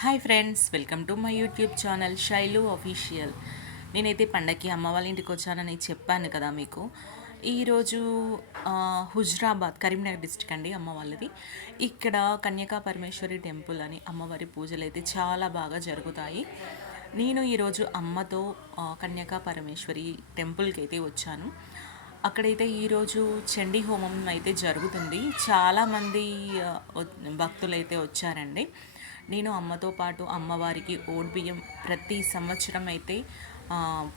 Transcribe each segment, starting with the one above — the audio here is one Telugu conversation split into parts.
Hi friends, welcome to my YouTube channel Shailu official. నేనైతే పండగకి అమ్మ వాళ్ళ ఇంటికి వచ్చానని చెప్పాను కదా మీకు. ఈరోజు హుజరాబాద్, కరీంనగర్ డిస్ట్రిక్ట్ అండి అమ్మ వాళ్ళది. ఇక్కడ కన్యకా పరమేశ్వరి టెంపుల్ అని అమ్మవారి పూజలు అయితే చాలా బాగా జరుగుతాయి. నేను ఈరోజు అమ్మతో కన్యకా పరమేశ్వరి టెంపుల్కి అయితే వచ్చాను. అక్కడైతే ఈరోజు చండీ హోమం అయితే జరుగుతుంది. చాలామంది భక్తులు అయితే వచ్చారండి. నేను అమ్మతో పాటు అమ్మవారికి బియ్యం ప్రతి సంవత్సరం అయితే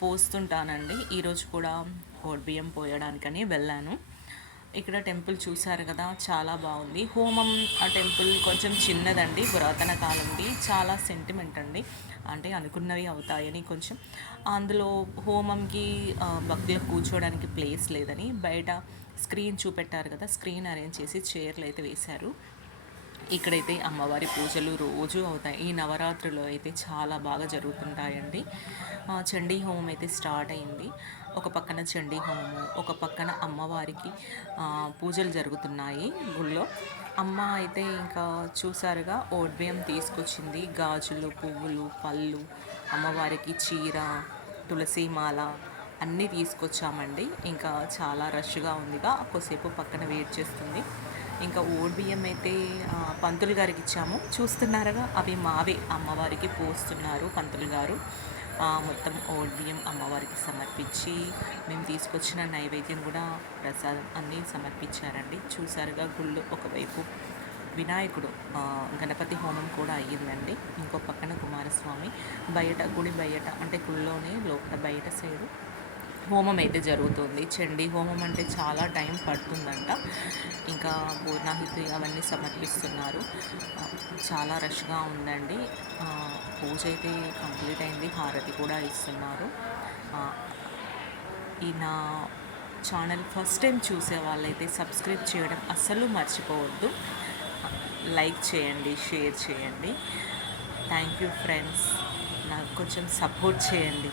పోస్తుంటానండి. ఈరోజు కూడా బియ్యం పోయడానికని వెళ్ళాను. ఇక్కడ టెంపుల్ చూసారు కదా, చాలా బాగుంది. హోమం ఆ టెంపుల్ కొంచెం చిన్నదండి, పురాతన కాలంది, చాలా సెంటిమెంట్ అండి. అంటే అనుకున్నవి అవుతాయని కొంచెం అందులో హోమంకి భక్తులకు కూర్చోవడానికి ప్లేస్ లేదని బయట స్క్రీన్ చూపెట్టారు కదా, స్క్రీన్ అరేంజ్ చేసి చైర్లు అయితే వేశారు. ఇక్కడైతే అమ్మవారి పూజలు రోజు అవుతాయి. ఈ నవరాత్రులు అయితే చాలా బాగా జరుగుతుంటాయండి. చండీ హోమం అయితే స్టార్ట్ అయింది. ఒక పక్కన చండీ హోమము, ఒక పక్కన అమ్మవారికి పూజలు జరుగుతున్నాయి గుళ్ళో. అమ్మ అయితే ఇంకా చూసారుగా ఓడ్బియ్యం తీసుకొచ్చింది. గాజులు, పువ్వులు, పళ్ళు, అమ్మవారికి చీర, తులసి మాల అన్నీ తీసుకొచ్చామండి. ఇంకా చాలా రష్గా ఉందిగా, కొద్దిసేపు పక్కన వెయిట్ చేస్తుంది. ఇంకా బియ్యం అయితే పంతులు గారికి ఇచ్చాము. చూస్తున్నారుగా, అవి మావే, అమ్మవారికి పోస్తున్నారు పంతులు గారు. మొత్తం బియ్యం అమ్మవారికి సమర్పించి మేము తీసుకొచ్చిన నైవేద్యం కూడా, ప్రసాదం అన్నీ సమర్పించారండి. చూసారుగా, గుళ్ళు ఒకవైపు వినాయకుడు, గణపతి హోమం కూడా అయ్యిందండి. ఇంకో పక్కన కుమారస్వామి. బయట గుడి బయట, అంటే గుళ్ళోనే లోపల బయట సైడు హోమం అయితే జరుగుతుంది. చండీ హోమం అంటే చాలా టైం పడుతుందంట. ఇంకా పూర్ణాహుతి అవన్నీ సమర్పిస్తున్నారు. చాలా రష్గా ఉందండి. పూజ అయితే కంప్లీట్ అయింది. హారతి కూడా ఇస్తున్నారు. ఈ నా ఛానల్ ఫస్ట్ టైం చూసే వాళ్ళైతే సబ్స్క్రైబ్ చేయడం అస్సలు మర్చిపోవద్దు. లైక్ చేయండి, షేర్ చేయండి. థ్యాంక్ యూ ఫ్రెండ్స్, నాకు కొంచెం సపోర్ట్ చేయండి.